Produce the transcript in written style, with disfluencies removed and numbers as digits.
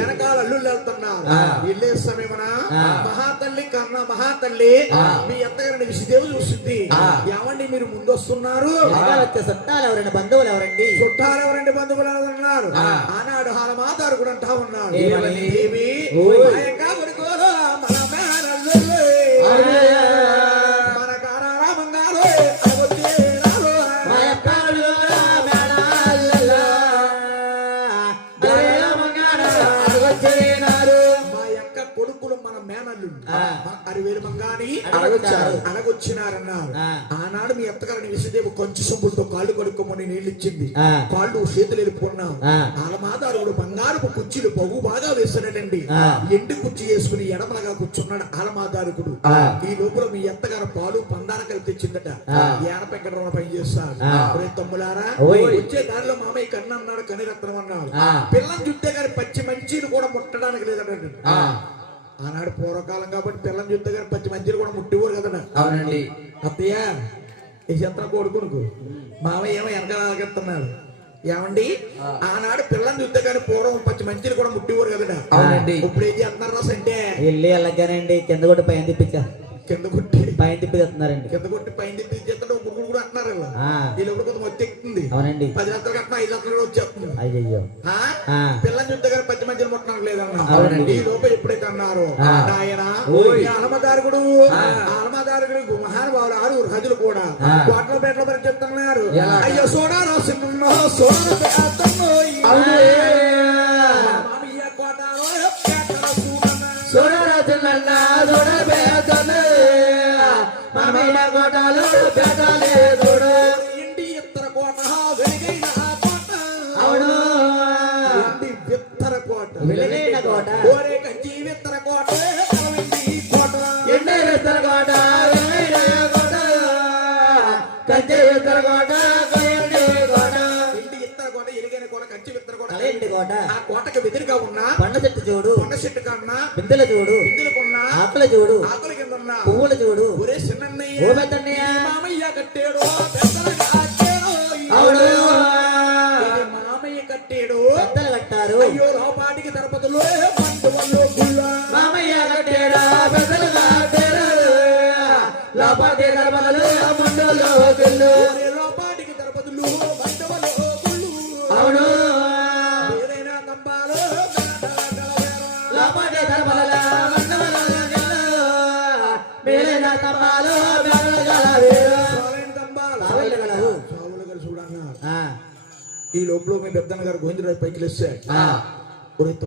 వెనకాల అల్లుళ్ళు వెళ్తున్నారు. వెళ్ళే సమయమున మహాతల్లి కన్నా మహాతల్లి మీ అత్తగారిని విషదేవి చూస్తుంది. ఏమండి మీరు ముందు వస్తున్నారు? చుట్టాలు ఎవరండి, బంధువులు ఎవరండి? చుట్టాలు ఎవరండి, బంధువులు ఎవరన్నారు? ఆనాడు హాలమాతారు కూడా అంటా ఉన్నాడు. మన కారామంగారు కొడుకులు మన మేనల్లు 6,000 మంగాని అనగొచ్చినారన్నారు. ఆనాడు మీ అత్తగారిని విషదేవి కొంచెం సొంపులతో కాళ్ళు కడుక్కోమని నీళ్ళు ఇచ్చింది. కాళ్ళు చేతులు వెళ్ళిపోన్నాం. ఆలమాదారుడు బంగారపు కుర్చీలు బహు బాగా వేస్తున్నాడండి. ఎండు కుర్చీ వేసుకుని ఎడమలగా కూర్చున్నాడు ఆలమాదారుకుడు. ఈ లోపల మీ అత్తగారు పాలు పందాల కలిపి తెచ్చిందట. ఏడపెక్కడంలో పని చేస్తాడు. తమ్ములారా వచ్చే దారిలో మామయ్య కన్ను అన్నాడు, కనిరత్నం అన్నాడు. పిల్లని చుట్టే గారి పచ్చి మంచిని కూడా ముట్టడానికి లేదట. ఆనాడు పూర్వకాలం కాబట్టి పిల్లని చుట్టే గారి పచ్చి మంచిని కూడా ముట్టేవారు కదట. అవునండి. అత్తయ్య ఈ చిత్ర కొడుకునుకు మామయ్య ఏమో వెనకాలకెత్తున్నాడు. ఏమండి ఆనాడు పిల్లని చుట్టే గారి పూర్వం పచ్చి మంచిని కూడా ముట్టేవారు కదట. అవునండి. ఇప్పుడు ఏం చేస్తున్నారు రాస అంటే వెళ్ళి అలాగానండి కింద కొట్టి పైన తిప్పించా, కింద కొట్టి పైన తిప్పిస్తున్నారండి. కింద కొట్టి పైన తిప్పిస్తాడు. ముగ్గురు కూడా అంటున్నారు. ఈ లోపల కొంత మొత్తం ఎక్కుతుంది. అవునండి. 10 లక్షలు కట్టినా 5 లక్షలు వచ్చేస్తుంది. అయ్యో పిల్లని చుట్టే గారు పచ్చి మంచిని ముట్టడానికి లేదన్నా. ఈ లోపల ఎప్పుడైతే అన్నారు ఆయన ఆలమదారుగుడు మహానుభావులు 6 రజులు కూడా కోట్ల పేటల పరి చెప్తున్నారు. అయ్యో సోడా రాసిందో ఇంటి ఇత్తర కోట వెలుగైన కోట. అవును విత్తర కోట వెలుగైన కోట. ఓరే కంచి విత్తర కోట కోట ఎండే విత్తర కోట కంచె విత్తర కోట ఇంటి ఇత్తర కోట ఎలుగైన కోట కంచి విత్తర కోట ఇంటి కోట. ఆ కోటకు ఎదురుగా ఉన్న పండ చెట్టు చూడు, కొండ చెట్టు కన్నా బిందెల చూడు, బిందులకున్న ఆకుల చూడు, ఆకుల కింద ఉన్న పువ్వుల చూడు. ఒరే చిన్నయ్య ఓ పెద్దన్నయ్య మామయ్య కట్టాడు పెద్దలు కట్టాడు. అవును మామయ్య కట్టాడు పెద్దలు కట్టారు. అయ్యో లోపాటికి తిరుపతిలో మండువల్లో గుళ్ళ మామయ్య కట్టాడు పెద్దలు కట్టారు. లోపాటి తిరుపతిలో మండులో గుళ్ళు. లోపాటికి తిరుపతిలో మండువల్లో గుళ్ళు. అవును ఏదైనా తంబాలు లోపాటి తిరుపతిలో మండులో గుళ్ళు. మేలైన తంబాలు చూడన్నా. ఈ లోపల మీ పెద్దన్న గారు గోవిందరాజు పైకి లేచాడు.